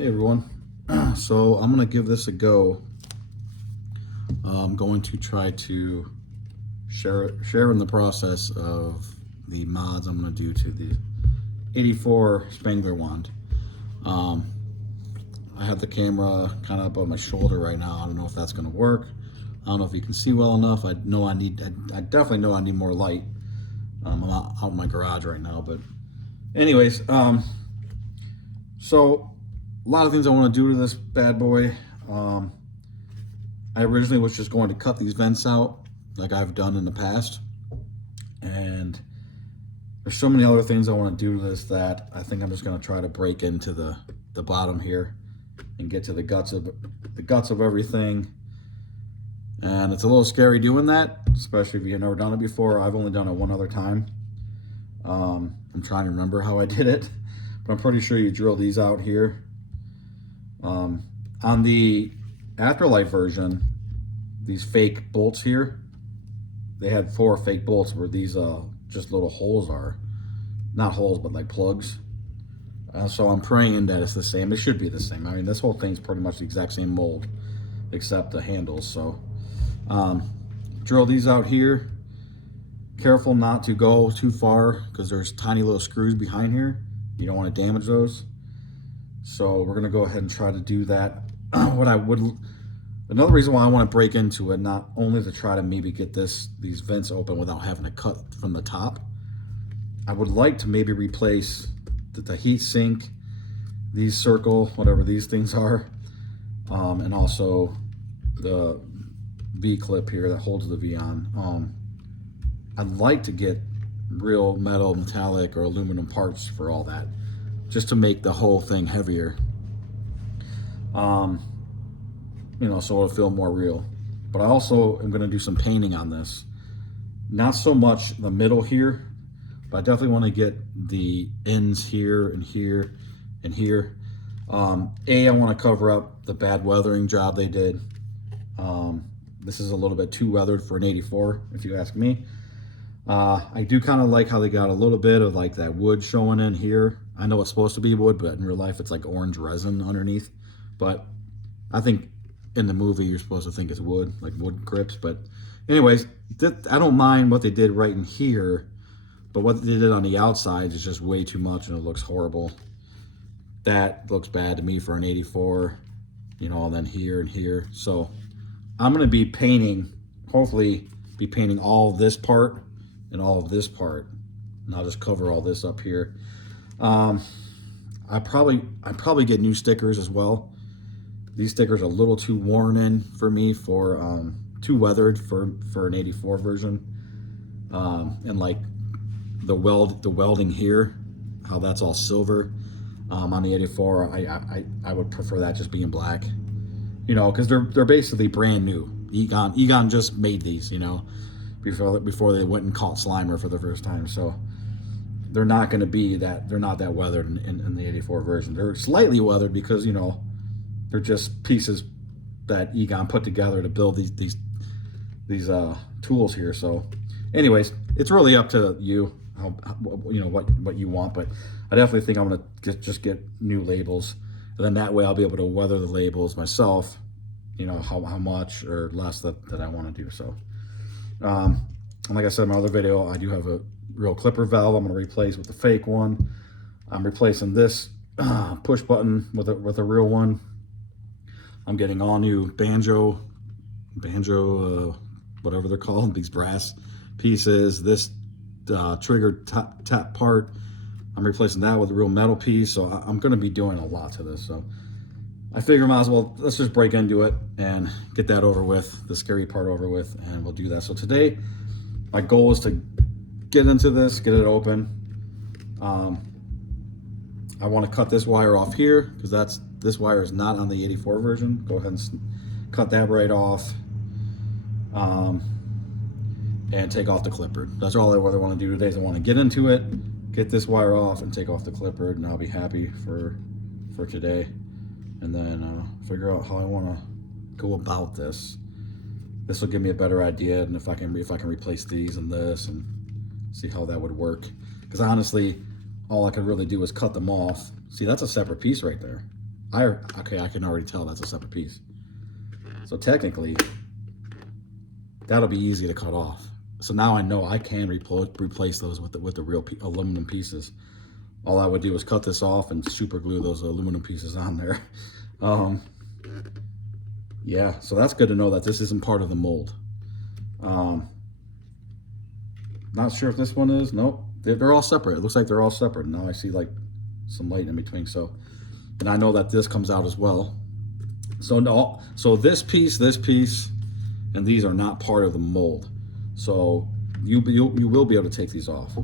Hey everyone, so I'm going to give this a go. I'm going to try to share in the process of the mods I'm going to do to the 84 Spengler wand. I have the camera kind of up on my shoulder right now. I don't know if that's going to work. I don't know if you can see well enough. I definitely know I need more light. I'm out in my garage right now, but anyways, so a lot of things I want to do to this bad boy. I originally was just going to cut these vents out like I've done in the past, and there's so many other things I want to do to this that I think I'm just going to try to break into the bottom here and get to the guts of everything. And it's a little scary doing that, especially if you've never done it before. I've only done it one other time. I'm trying to remember how I did it, but I'm pretty sure you drill these out here. On the Afterlife version, these fake bolts here, they had 4 fake bolts where these just little holes are. Not holes, but like plugs. So I'm praying that it's the same. It should be the same. I mean, this whole thing's pretty much the exact same mold, except the handles. So drill these out here. Careful not to go too far because there's tiny little screws behind here. You don't want to damage those. So we're gonna go ahead and try to do that. Another reason why I want to break into it, not only to try to maybe get these vents open without having to cut from the top, I would like to maybe replace the heat sink, these circle, whatever these things are, and also the V clip here that holds the V on. I'd like to get real metal, metallic, or aluminum parts for all that, just to make the whole thing heavier. You know, so it'll feel more real. But I also am gonna do some painting on this. Not so much the middle here, but I definitely wanna get the ends here and here and here. I wanna cover up the bad weathering job they did. This is a little bit too weathered for an 84, if you ask me. I do kind of like how they got a little bit of like that wood showing in here. I know it's supposed to be wood, but in real life it's like orange resin underneath. But I think in the movie you're supposed to think it's wood, like wood grips. But anyways, I don't mind what they did right in here, but what they did on the outside is just way too much and it looks horrible. That looks bad to me for an 84, you know, and then here and here. So I'm gonna be painting, hopefully be painting all this part and all of this part, and I'll just cover all this up here. I'd probably get new stickers as well. These stickers are a little too worn in for me, for too weathered for an 84 version. And like the welding here, how that's all silver. On the 84, I would prefer that just being black. You know, because they're basically brand new. Egon just made these, you know, before they went and caught Slimer for the first time. So they're not going to be that, they're not that weathered in the 84 version. They're slightly weathered because, you know, they're just pieces that Egon put together to build these tools here. So anyways, it's really up to you, you know, what you want, but I definitely think I'm going to just get new labels, and then that way I'll be able to weather the labels myself, you know, how much or less that I want to do. So and like I said in my other video, I do have a real clipper valve I'm going to replace with the fake one. I'm replacing this push button with a real one. I'm getting all new banjo, whatever they're called, these brass pieces. This trigger tap part, I'm replacing that with a real metal piece. So I'm going to be doing a lot to this. So I figure might as well, let's just break into it and get that over with, the scary part over with, and we'll do that. So today, my goal is to get into this, get it open. I want to cut this wire off here because this wire is not on the 84 version. Go ahead and cut that right off, and take off the clipper. That's all I really want to do today. Is I want to get into it, get this wire off, and take off the clipper, and I'll be happy for today. And then figure out how I want to go about this. This will give me a better idea, and if I can replace these and this, and see how that would work. Because honestly, all I could really do is cut them off. See, that's a separate piece right there. Okay, I can already tell that's a separate piece. So technically, that'll be easy to cut off. So now I know I can replace those with the real aluminum pieces. All I would do is cut this off and super glue those aluminum pieces on there. Yeah, so that's good to know that this isn't part of the mold. Not sure if this one is. Nope, they're all separate. It looks like they're all separate. Now I see like some light in between. So, and I know that this comes out as well. So no, so this piece, and these are not part of the mold. So you will be able to take these off.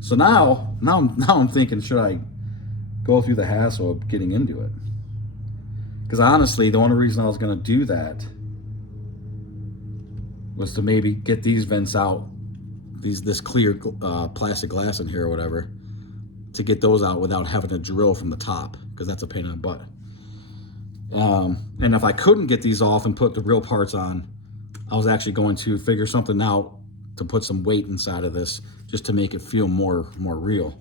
So now I'm thinking, should I go through the hassle of getting into it? Because honestly, the only reason I was going to do that was to maybe get these vents out, this clear plastic glass in here or whatever, to get those out without having to drill from the top, because that's a pain in the butt. And if I couldn't get these off and put the real parts on, I was actually going to figure something out to put some weight inside of this just to make it feel more real.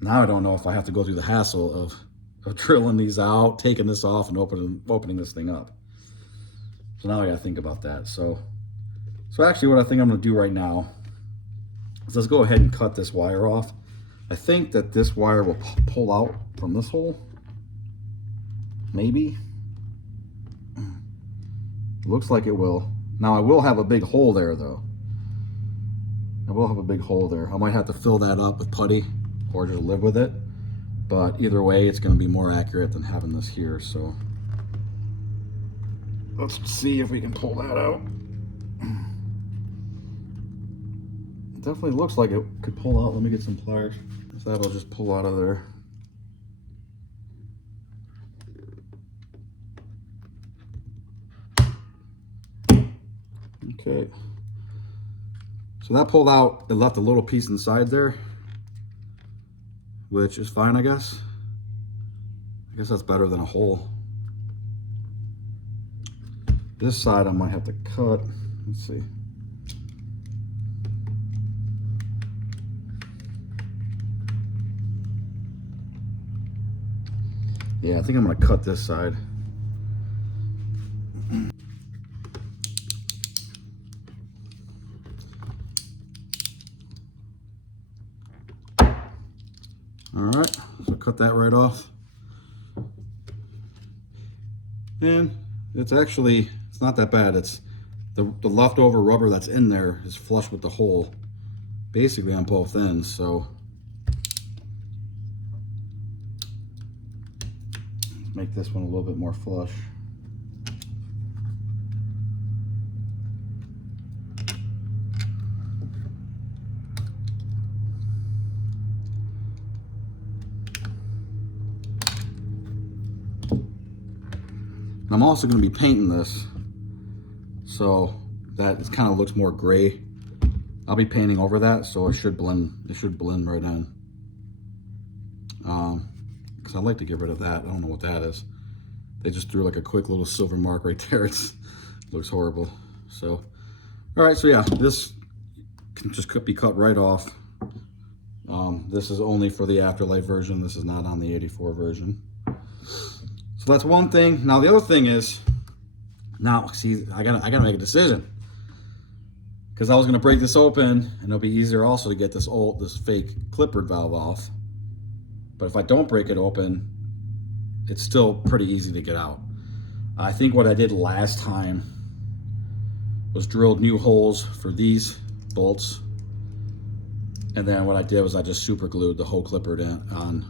Now I don't know if I have to go through the hassle of drilling these out, taking this off, and opening this thing up. So now I got to think about that. So actually what I think I'm going to do right now is let's go ahead and cut this wire off. I think that this wire will pull out from this hole. Maybe. Looks like it will. Now I will have a big hole there though. I will have a big hole there. I might have to fill that up with putty or just live with it. But either way, it's going to be more accurate than having this here. So let's see if we can pull that out. It definitely looks like it could pull out. Let me get some pliers. So that'll just pull out of there. Okay. So that pulled out. It left a little piece inside there, which is fine, I guess. I guess that's better than a hole. This side I might have to cut. Let's see. Yeah, I think I'm gonna cut this side. All right, so cut that right off. And it's not that bad. It's the leftover rubber that's in there is flush with the hole, basically on both ends. So let's make this one a little bit more flush. I'm also going to be painting this so that it kind of looks more gray. I'll be painting over that, so it should blend. It should blend right in. Because I'd like to get rid of that. I don't know what that is. They just threw like a quick little silver mark right there. It looks horrible. So, all right. So yeah, this can just be cut right off. This is only for the Afterlife version. This is not on the 84 version. So that's one thing. Now the other thing is, now see, I gotta make a decision, because I was gonna break this open, and it'll be easier also to get this fake clippered valve off. But if I don't break it open, it's still pretty easy to get out. I think what I did last time was drilled new holes for these bolts, and then what I did was I just super glued the whole clipper on.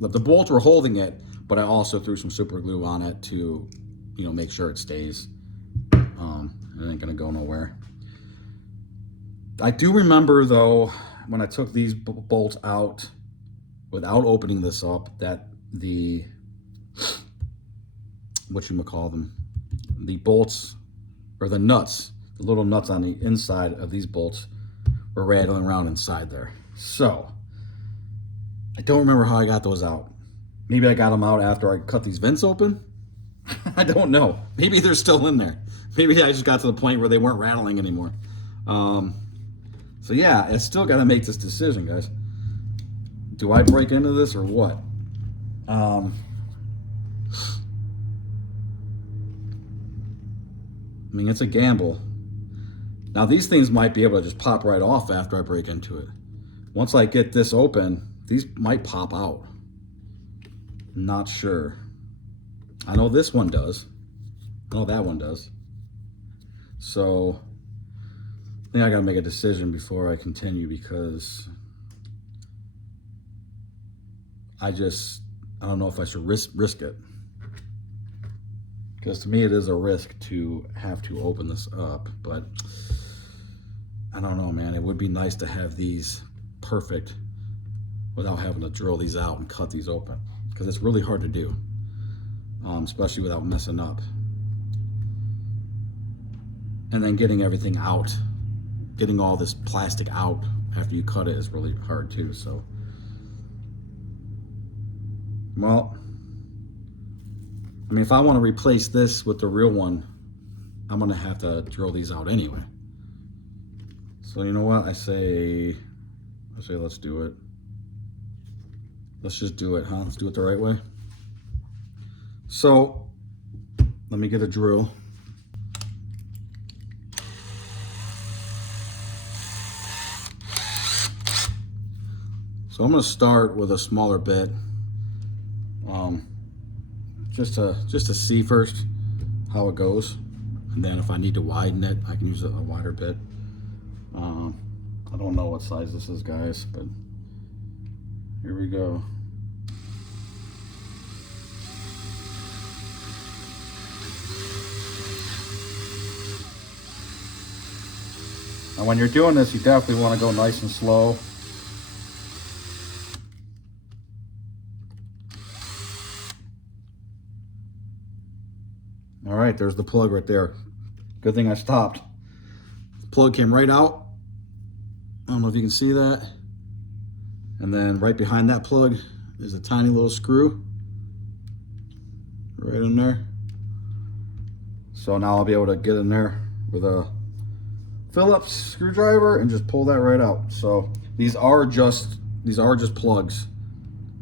The bolts were holding it, but I also threw some super glue on it to, make sure it stays. It ain't gonna go nowhere. I do remember though, when I took these bolts out without opening this up, that the bolts, or the nuts, the little nuts on the inside of these bolts were rattling around inside there. So I don't remember how I got those out. Maybe I got them out after I cut these vents open. I don't know. Maybe they're still in there. Maybe I just got to the point where they weren't rattling anymore. So yeah, I still got to make this decision, guys. Do I break into this or what? I mean, it's a gamble. Now these things might be able to just pop right off after I break into it. Once I get this open, these might pop out. Not sure. I know this one does. I know that one does. So I think I gotta make a decision before I continue, because I don't know if I should risk it. Because to me it is a risk to have to open this up, but I don't know, man. It would be nice to have these perfect without having to drill these out and cut these open, because it's really hard to do, especially without messing up. And then getting everything out, getting all this plastic out after you cut it is really hard too. So, well, I mean, if I want to replace this with the real one, I'm gonna have to drill these out anyway. So you know what? I say let's do it. Let's just do it, huh? Let's do it the right way. So let me get a drill. So I'm going to start with a smaller bit, just to see first how it goes, and then if I need to widen it, I can use a wider bit. I don't know what size this is, guys, but here we go. And when you're doing this, you definitely want to go nice and slow. All right, there's the plug right there. Good thing I stopped. The plug came right out. I don't know if you can see that. And then right behind that plug is a tiny little screw right in there. So now I'll be able to get in there with a Phillips screwdriver and just pull that right out. So these are just plugs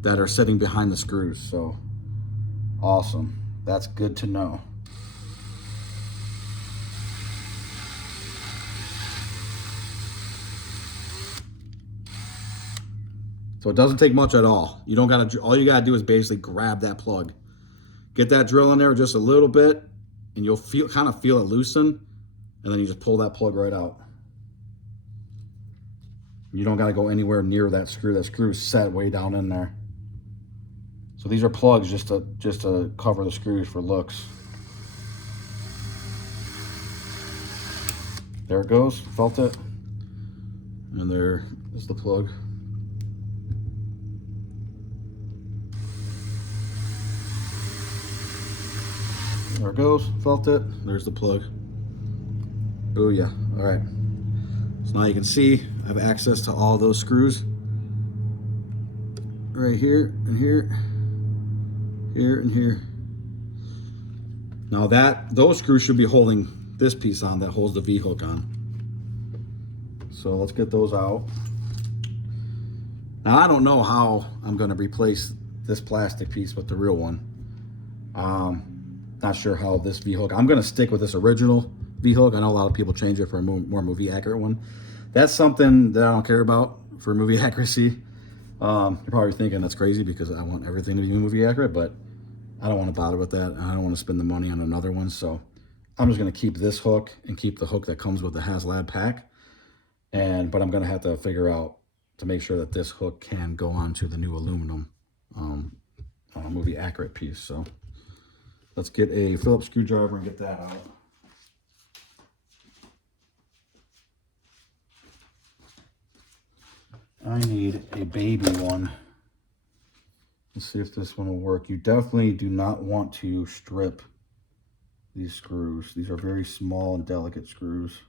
that are sitting behind the screws. So awesome. That's good to know. So it doesn't take much at all. You don't gotta, all you gotta do is basically grab that plug. Get that drill in there just a little bit, and you'll kind of feel it loosen, and then you just pull that plug right out. You don't gotta go anywhere near that screw. That screw is set way down in there. So these are plugs just to cover the screws for looks. There it goes, felt it. And there is the plug. There it goes, felt it. There's the plug. Booyah. All right. So now you can see I have access to all those screws right here and here, here and here. Now those screws should be holding this piece on that holds the V-hook on. So let's get those out. Now I don't know how I'm going to replace this plastic piece with the real one. Not sure how this V-hook, I'm going to stick with this original V-hook. I know a lot of people change it for a more movie accurate one. That's something that I don't care about for movie accuracy. You're probably thinking that's crazy because I want everything to be movie accurate, but I don't want to bother with that. I don't want to spend the money on another one. So I'm just going to keep this hook and keep the hook that comes with the Haslab pack. But I'm going to have to figure out to make sure that this hook can go onto the new aluminum movie accurate piece. So let's get a Phillips screwdriver and get that out. I need a baby one. Let's see if this one will work. You definitely do not want to strip these screws. These are very small and delicate screws.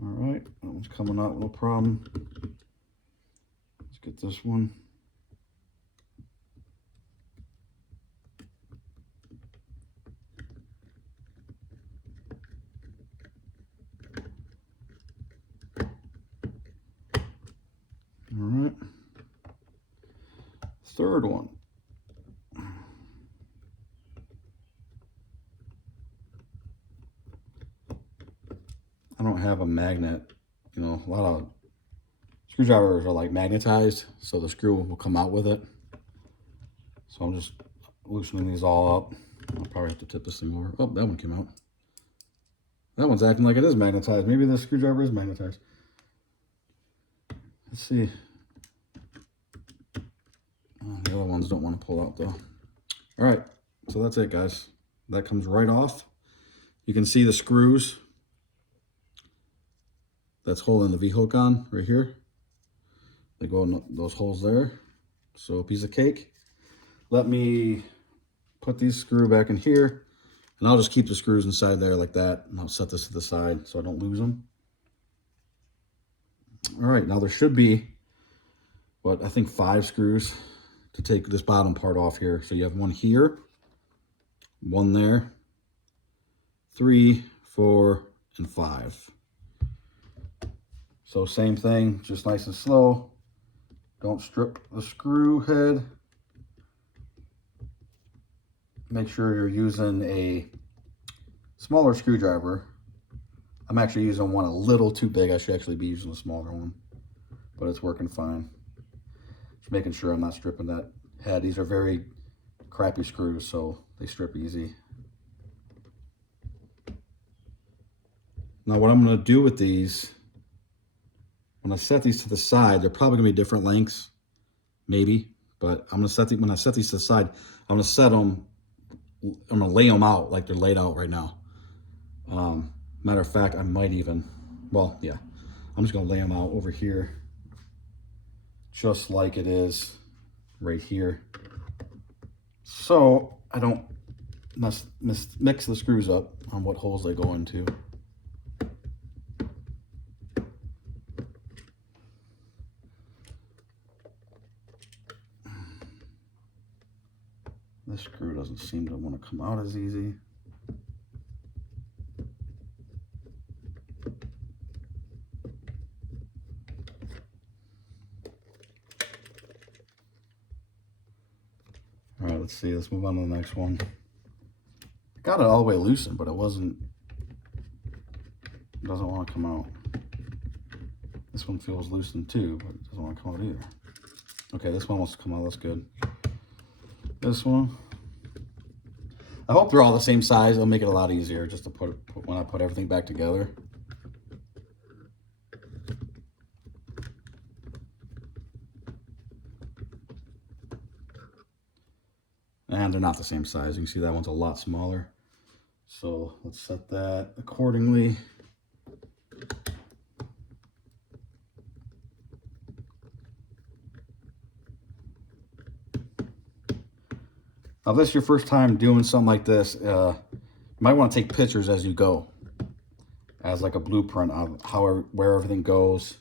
All right, that one's coming out, no problem. Let's get this one. third one. I don't have a magnet. You know, a lot of screwdrivers are like magnetized, so the screw will come out with it. So I'm just loosening these all up. I'll probably have to tip this thing over. Oh, that one came out. That one's acting like it is magnetized. Maybe the screwdriver is magnetized. Let's see. Oh, the other ones don't want to pull out though. All right, so that's it, guys. That comes right off. You can see the screws that's holding the V-hook on right here. They go in those holes there. So a piece of cake. Let me put these screw back in here, and I'll just keep the screws inside there like that, and I'll set this to the side so I don't lose them. All right, now there should be, what, I think 5 screws to take this bottom part off here. So you have one here, one there, 3, 4, and 5. So same thing, just nice and slow. Don't strip the screw head. Make sure you're using a smaller screwdriver. I'm actually using one a little too big. I should actually be using a smaller one, but it's working fine. Just making sure I'm not stripping that head. These are very crappy screws, so they strip easy. Now what I'm going to do with these, when I set these to the side, they're probably going to be different lengths, maybe, but I'm going to set when I set these to the side, I'm going to set them, I'm going to lay them out like they're laid out right now. Matter of fact, I might even, well, yeah, I'm just going to lay them out over here, just like it is right here. So I don't mix the screws up on what holes they go into. This screw doesn't seem to want to come out as easy. All right, let's see. Let's move on to the next one. I got it all the way loosened, but it doesn't want to come out. This one feels loosened too, but it doesn't want to come out either. Okay, this one wants to come out. That's good. This one, I hope they're all the same size. It'll make it a lot easier just to put when I put everything back together. And they're not the same size. You can see that one's a lot smaller. So let's set that accordingly. Now, if this is your first time doing something like this, you might want to take pictures as you go, as like a blueprint of where everything goes,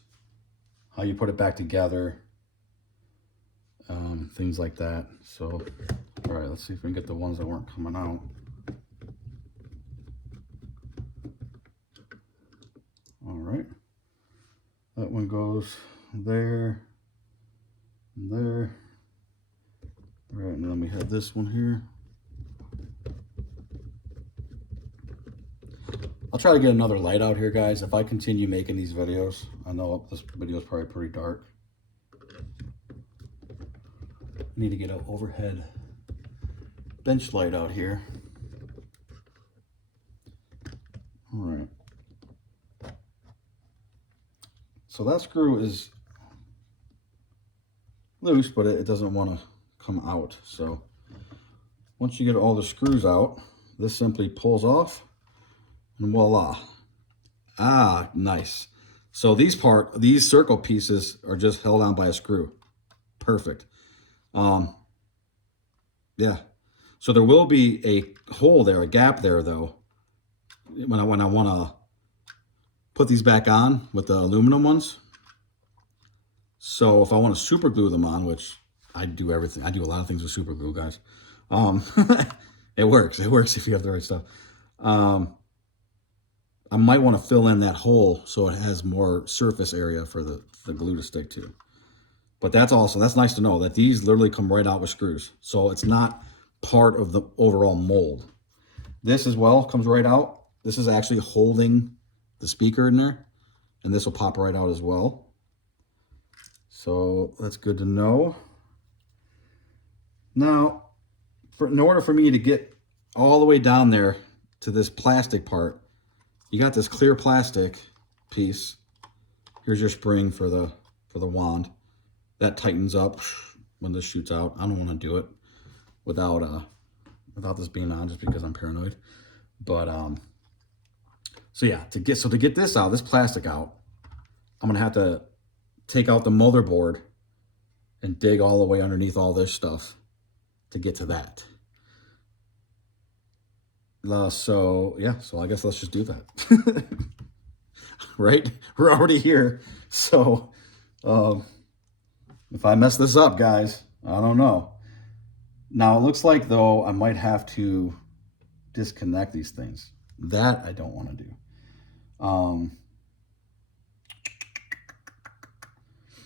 how you put it back together, things like that. So, all right, let's see if we can get the ones that weren't coming out. All right, that one goes there and there. All right, and then we have this one here. I'll try to get another light out here, guys. If I continue making these videos, I know this video is probably pretty dark. I need to get an overhead bench light out here. All right. So that screw is loose, but it doesn't want to come out. So once you get all the screws out, this simply pulls off, and voila. Ah, nice. So these circle pieces are just held on by a screw. Perfect. Yeah. So there will be a hole there, a gap there though, when I want to put these back on with the aluminum ones. So if I want to super glue them on, which I do everything. I do a lot of things with super glue, guys. It works. It works if you have the right stuff. I might want to fill in that hole so it has more surface area for the glue to stick to. But that's nice to know that these literally come right out with screws. So it's not part of the overall mold. This as well comes right out. This is actually holding the speaker in there, and this will pop right out as well. So that's good to know. Now, in order for me to get all the way down there to this plastic part, you got this clear plastic piece. Here's your spring for the wand. That tightens up when this shoots out. I don't want to do it without this being on, just because I'm paranoid. But so yeah, to get this out, this plastic out, I'm gonna have to take out the motherboard and dig all the way underneath all this stuff to get to that. So yeah, so I guess let's just do that. Right? We're already here. So if I mess this up, guys, I don't know. Now it looks like though I might have to disconnect these things. That I don't want to do.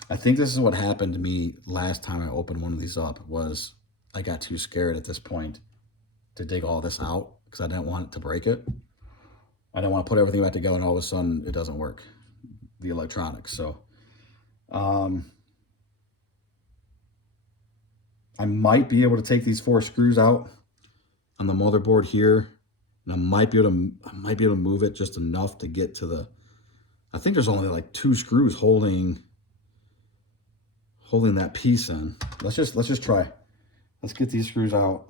I think this is what happened to me last time I opened one of these up, was I got too scared at this point to dig all this out because I didn't want it to break it. I didn't want to put everything back together and all of a sudden it doesn't work, the electronics. So I might be able to take these 4 screws out on the motherboard here, and I might be able to move it just enough to get to the, I think there's only like 2 screws holding that piece in. Let's just try. Let's get these screws out.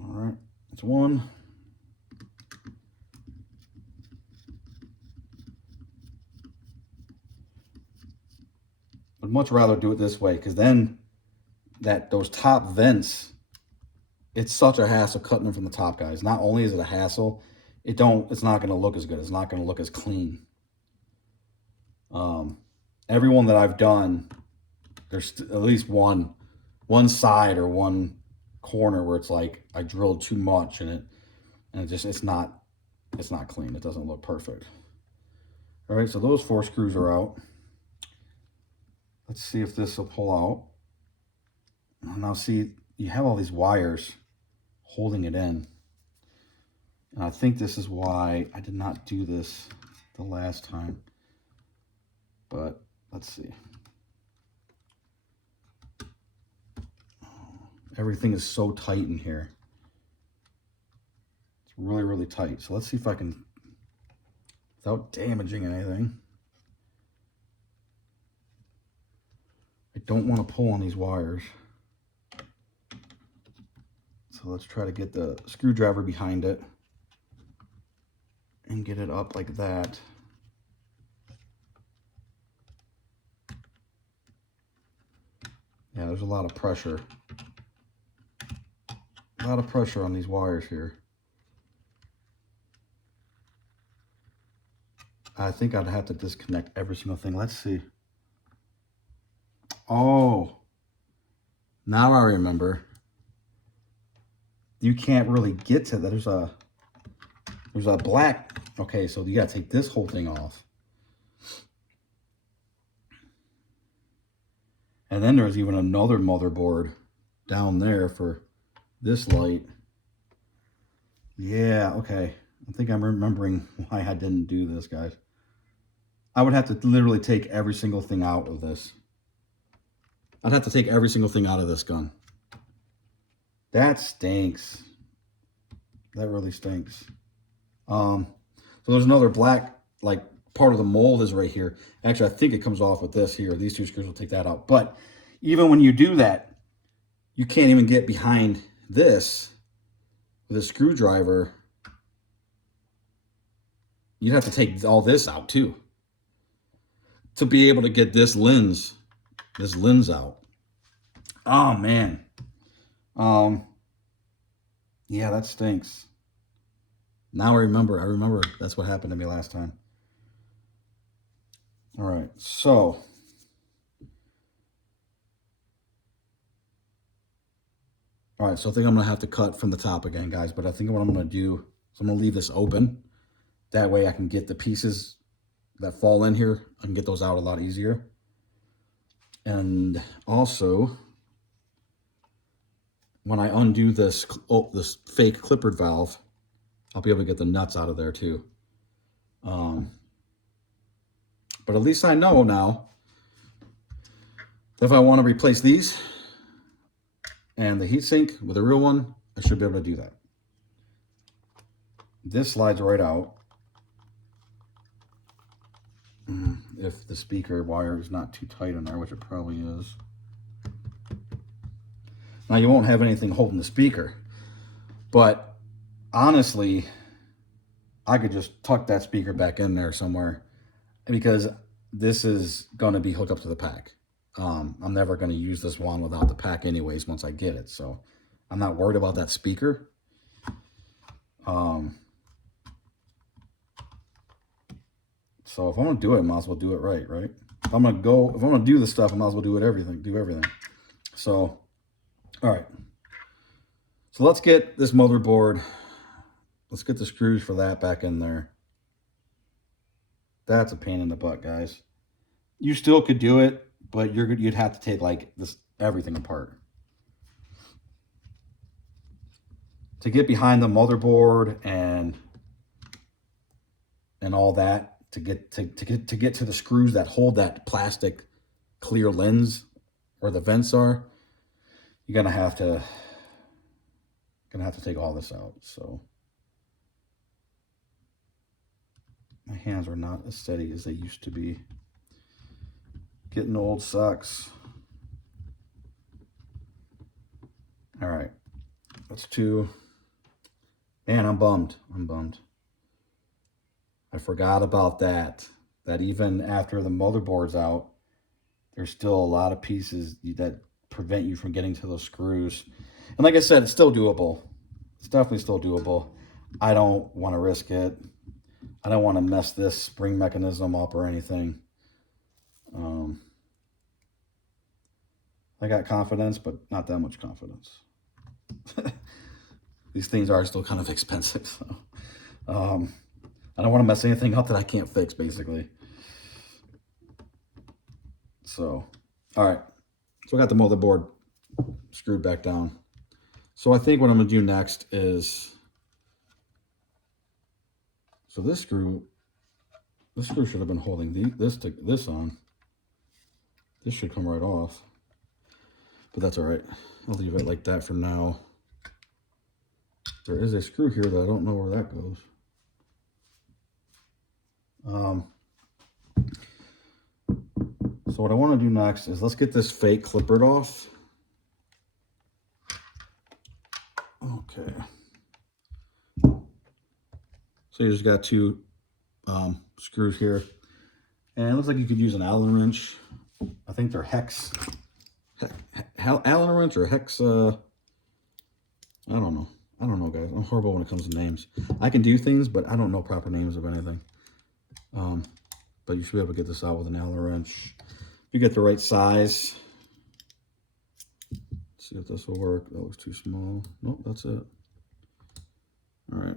All right, that's one. I'd much rather do it this way, because then those top vents, it's such a hassle cutting them from the top, guys. Not only is it a hassle, it's not going to look as good. It's not going to look as clean. Every one that I've done, there's at least one side or one corner where it's like I drilled too much in it, and it's not clean. It doesn't look perfect. All right, so those 4 screws are out. Let's see if this will pull out. Now see, you have all these wires holding it in. And I think this is why I did not do this the last time. But let's see. Everything is so tight in here. It's really, really tight. So let's see if I can, without damaging anything. I don't want to pull on these wires. So let's try to get the screwdriver behind it and get it up like that. Yeah, there's a lot of pressure. A lot of pressure on these wires here. I think I'd have to disconnect every single thing. Let's see. Oh, now I remember. You can't really get to that. There's a black. Okay, so you gotta take this whole thing off. And then there's even another motherboard down there for this light. Yeah, okay. I think I'm remembering why I didn't do this, guys. I would have to literally take every single thing out of this. I'd have to take every single thing out of this gun. That stinks. That really stinks. So there's another black, like, part of the mold is right here. Actually, I think it comes off with this here. These 2 screws will take that out. But even when you do that, you can't even get behind this with a screwdriver. You'd have to take all this out too to be able to get this lens out. Oh man. Yeah, that stinks. Now I remember that's what happened to me last time. All right, so I think I'm gonna have to cut from the top again, guys, but I think what I'm gonna do, So I'm gonna leave this open. That way I can get the pieces that fall in here, I can get those out a lot easier. And also, when I undo this, this fake clippered valve, I'll be able to get the nuts out of there too. But at least I know now if I want to replace these and the heatsink with a real one, I should be able to do that. This slides right out if the speaker wire is not too tight in there, which it probably is. Now you won't have anything holding the speaker, but honestly, I could just tuck that speaker back in there somewhere because this is going to be hooked up to the pack. I'm never going to use this one without the pack anyways once I get it, so I'm not worried about that speaker. So if I'm going to do it, I might as well do it right? If I'm going to do this stuff, I might as well do everything. So, all right. So let's get this motherboard. Let's get the screws for that back in there. That's a pain in the butt, guys. You still could do it, but you'd have to take like everything apart. To get behind the motherboard and all that, to get to the screws that hold that plastic clear lens where the vents are, you're gonna have to take all this out. So my hands are not as steady as they used to be. Getting old sucks. All right, that's two. Man, I'm bummed. I forgot about that. That even after the motherboard's out, there's still a lot of pieces that prevent you from getting to those screws. And like I said, it's still doable. It's definitely still doable. I don't want to risk it. I don't want to mess this spring mechanism up or anything. I got confidence, but not that much confidence. These things are still kind of expensive, so I don't want to mess anything up that I can't fix, basically. So, all right. So I got the motherboard screwed back down. So I think what I'm going to do next is, so this screw should have been holding this on. This should come right off, but that's all right. I'll leave it like that for now. There is a screw here that I don't know where that goes. So what I want to do next is let's get this fake clippered off. Okay. So you just got two screws here. And it looks like you could use an Allen wrench. I think they're hex. Allen wrench or hex. I don't know. I don't know, guys. I'm horrible when it comes to names. I can do things, but I don't know proper names of anything. But you should be able to get this out with an Allen wrench. If you get the right size. Let's see if this will work. That looks too small. Nope, that's it. All right.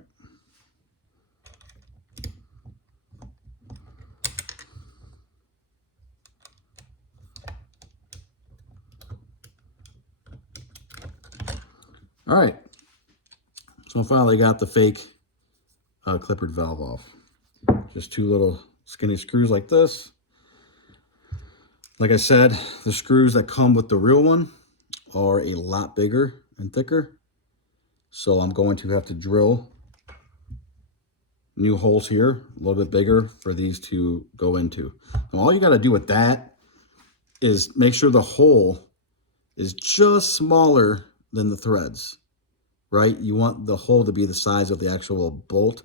All right. So I finally got the fake clippered valve off. Just two little skinny screws like this. Like I said, the screws that come with the real one are a lot bigger and thicker. So I'm going to have to drill new holes here, a little bit bigger for these to go into. Now all you got to do with that is make sure the hole is just smaller than the threads, right? You want the hole to be the size of the actual bolt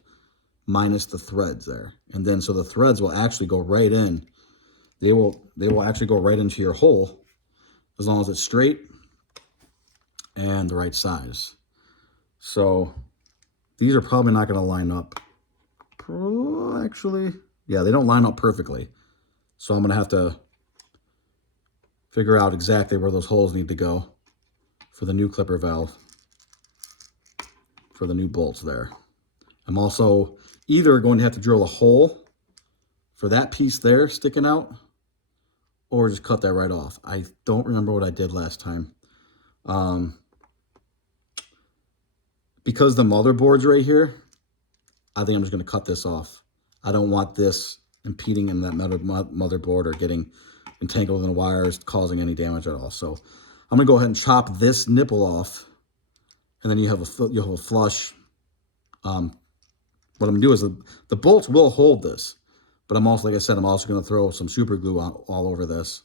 minus the threads there. And then so the threads will actually go right in. They will actually go right into your hole as long as it's straight and the right size. So these are probably not going to line up. Actually, yeah, they don't line up perfectly. So I'm going to have to figure out exactly where those holes need to go for the new clipper valve, for the new bolts there. I'm also either going to have to drill a hole for that piece there sticking out, or just cut that right off. I don't remember what I did last time. Because the motherboard's right here, I think I'm just going to cut this off. I don't want this impeding in that motherboard or getting entangled in the wires, causing any damage at all. So I'm going to go ahead and chop this nipple off, and then you have a flush. What I'm going to do is the bolts will hold this, but I'm also, like I said, I'm also going to throw some super glue all over this.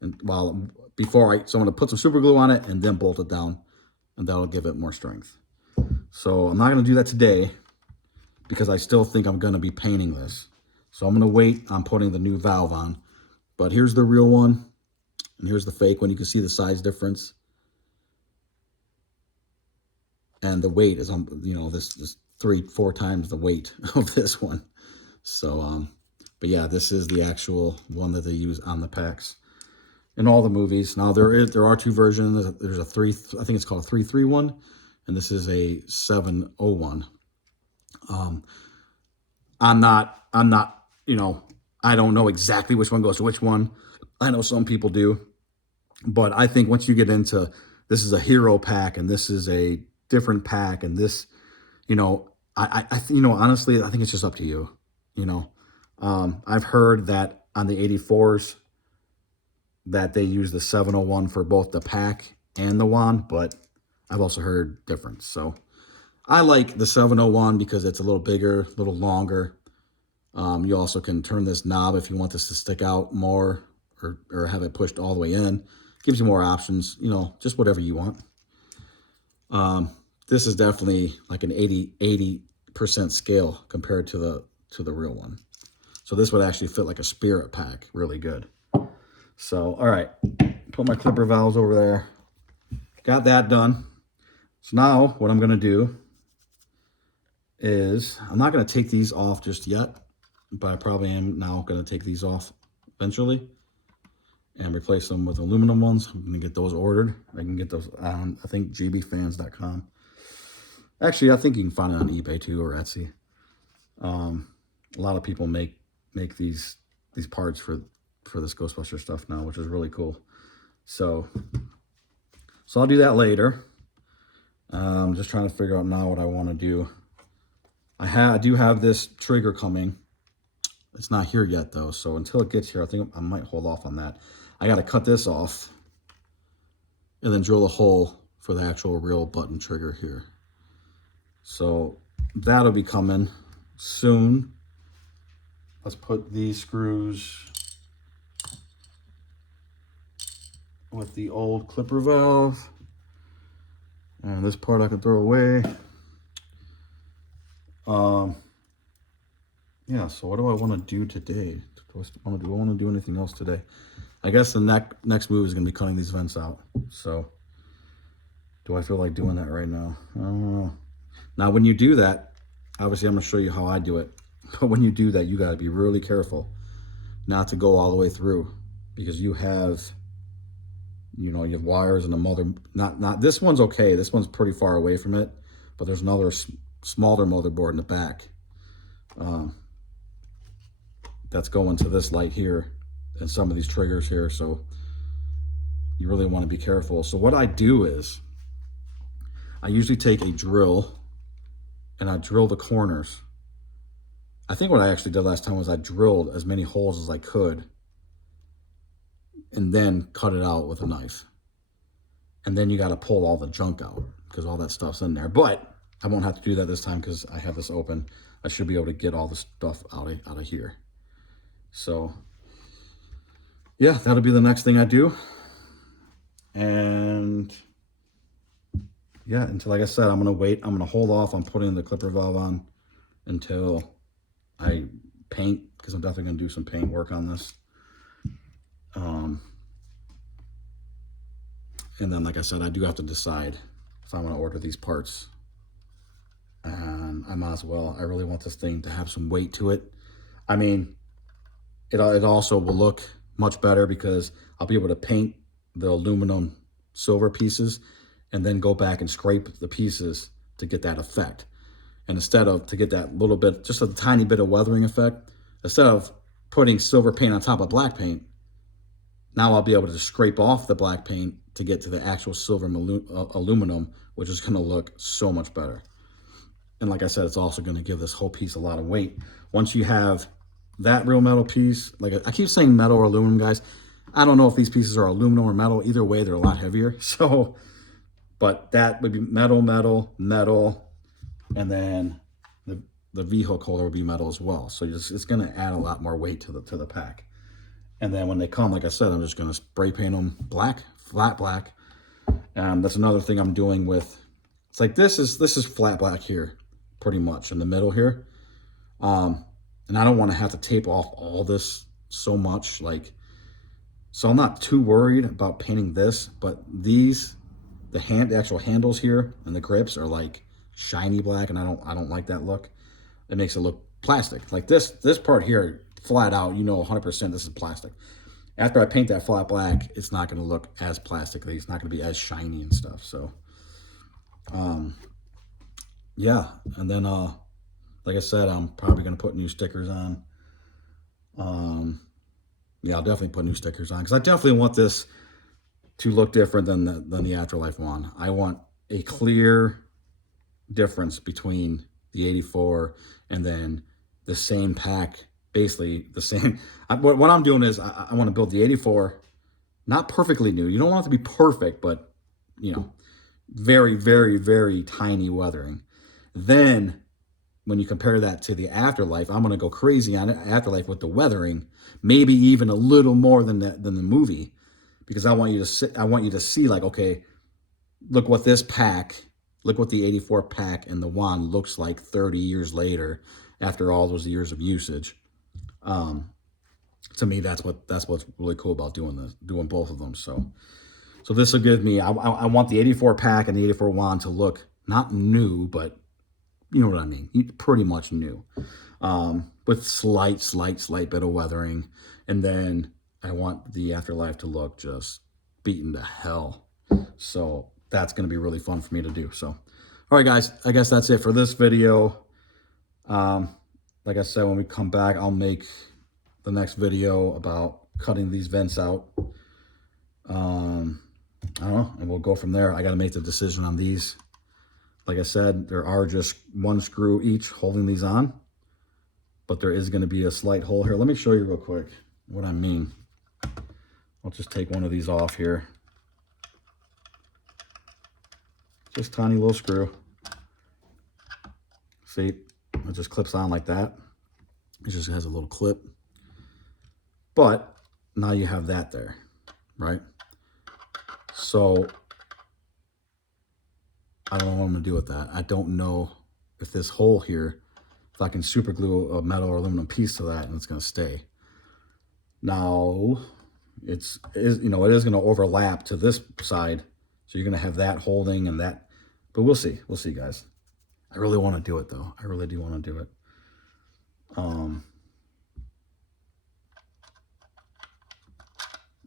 And so I'm going to put some super glue on it and then bolt it down, and that'll give it more strength. So I'm not going to do that today because I still think I'm going to be painting this. So I'm going to wait on putting the new valve on. But here's the real one, and here's the fake one. You can see the size difference. And the weight is, this is 3-4 times the weight of this one. So, but yeah, this is the actual one that they use on the packs in all the movies. Now there are 2 versions. There's a I think it's called a 331, and this is a 701. I'm not, I don't know exactly which one goes to which one. I know some people do, but I think once you get into, this is a hero pack and this is a different pack, and this, honestly, I think it's just up to you. I've heard that on the 84s that they use the 701 for both the pack and the wand, but I've also heard different. So I like the 701 because it's a little bigger, a little longer. You also can turn this knob if you want this to stick out more, or have it pushed all the way in. Gives you more options, just whatever you want. This is definitely like an 80% scale compared to the real one. So this would actually fit like a Spirit pack really good. So, all right, put my clipper valves over there. Got that done. So now what I'm going to do is, I'm not going to take these off just yet, but I probably am now going to take these off eventually and replace them with aluminum ones. I'm going to get those ordered. I can get those on, I think, gbfans.com. Actually, I think you can find it on eBay too, or Etsy. A lot of people make these parts for this Ghostbuster stuff now, which is really cool. So I'll do that later. I'm just trying to figure out now what I want to do. I do have this trigger coming. It's not here yet though, so until it gets here, I think I might hold off on that. I got to cut this off and then drill a hole for the actual real button trigger here. So that'll be coming soon. Let's put these screws with the old clipper valve. And this part I can throw away. Yeah, so what do I want to do today? Do I want to do anything else today? I guess the next move is going to be cutting these vents out. So do I feel like doing that right now? I don't know. Now, when you do that, obviously I'm going to show you how I do it. But when you do that, you got to be really careful not to go all the way through, because you have, you have wires and a not this one's okay. This one's pretty far away from it, but there's another smaller motherboard in the back that's going to this light here and some of these triggers here. So you really want to be careful. So what I do is I usually take a drill and I drill the corners. I think what I actually did last time was I drilled as many holes as I could and then cut it out with a knife. And then you got to pull all the junk out because all that stuff's in there. But I won't have to do that this time because I have this open. I should be able to get all the stuff out of here. So yeah, that'll be the next thing I do. And yeah, until, like I said, I'm going to wait. I'm going to hold off on putting the clipper valve on until I paint, because I'm definitely going to do some paint work on this. And then, like I said, I do have to decide if I'm going to order these parts. And I might as well. I really want this thing to have some weight to it. I mean, it also will look much better because I'll be able to paint the aluminum silver pieces and then go back and scrape the pieces to get that effect. And instead of, to get that little bit, just a tiny bit of weathering effect, instead of putting silver paint on top of black paint, now I'll be able to scrape off the black paint to get to the actual silver aluminum, which is going to look so much better. And like I said, it's also going to give this whole piece a lot of weight. Once you have that real metal piece, like I keep saying metal or aluminum, guys. I don't know if these pieces are aluminum or metal. Either way, they're a lot heavier. So, but that would be metal, metal, metal, and then the V-hook holder would be metal as well. So it's going to add a lot more weight to the pack. And then when they come, like I said, I'm just going to spray paint them black, flat black. That's another thing I'm doing with. It's like this is flat black here, pretty much in the middle here. And I don't want to have to tape off all this so much, like. So I'm not too worried about painting this, but these, the actual handles here and the grips are like shiny black, and I don't like that look. It makes it look plastic. Like this part here, flat out, you know 100% this is plastic. After I paint that flat black, it's not going to look as plastic. It's not going to be as shiny and stuff. So, yeah. And then, like I said, I'm probably going to put new stickers on. Yeah, I'll definitely put new stickers on because I definitely want this to look different than the Afterlife one. I want a clear difference between the 84 and then the same pack, basically the same. What I'm doing is I want to build the 84, not perfectly new. You don't want it to be perfect, but, you know, very, very, very tiny weathering. Then when you compare that to the Afterlife, I'm going to go crazy on Afterlife with the weathering, maybe even a little more than the movie, because I want you to see like, okay, look what this pack, look what the 84 pack and the wand looks like 30 years later after all those years of usage. To me, that's what's really cool about doing both of them. So this will give me, I want the 84 pack and the 84 wand to look not new, but you know what I mean, pretty much new, with slight bit of weathering. And then I want the Afterlife to look just beaten to hell. So that's going to be really fun for me to do. So, all right, guys, I guess that's it for this video. Like I said, when we come back, I'll make the next video about cutting these vents out. I don't know, and we'll go from there. I got to make the decision on these. Like I said, there are just one screw each holding these on, but there is going to be a slight hole here. Let me show you real quick what I mean. I'll just take one of these off here. Just tiny little screw. See, it just clips on like that. It just has a little clip. But now you have that there, right? So I don't know what I'm going to do with that. I don't know if this hole here, if I can super glue a metal or aluminum piece to that and it's going to stay. Now, it is going to overlap to this side. So you're going to have that holding and that. But we'll see. We'll see, guys. I really want to do it, though. I really do want to do it. I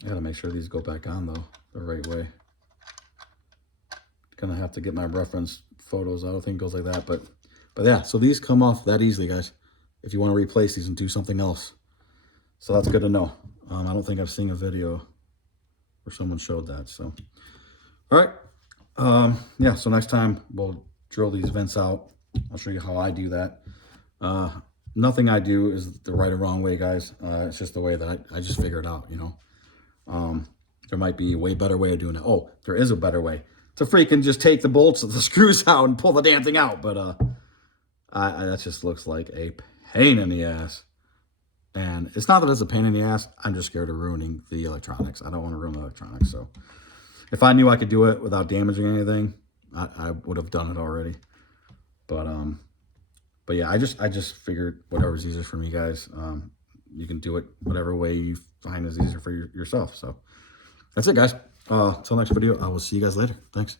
got to make sure these go back on, though, the right way. Gonna have to get my reference photos. I don't think it goes like that, but yeah, so these come off that easily, guys, if you want to replace these and do something else. So that's good to know. I don't think I've seen a video where someone showed that. So all right, yeah, so next time we'll drill these vents out. I'll show you how I do that. Nothing I do is the right or wrong way, guys. It's just the way that I just figured out, you know. There might be a way better way of doing it. Oh, there is a better way. To freaking just take the bolts of the screws out and pull the damn thing out. But that just looks like a pain in the ass. And it's not that it's a pain in the ass. I'm just scared of ruining the electronics. I don't want to ruin the electronics. So if I knew I could do it without damaging anything, I would have done it already. But yeah, I just figured whatever's easier for me, guys. You can do it whatever way you find is easier for yourself. So that's it, guys. Till next video, I will see you guys later. Thanks.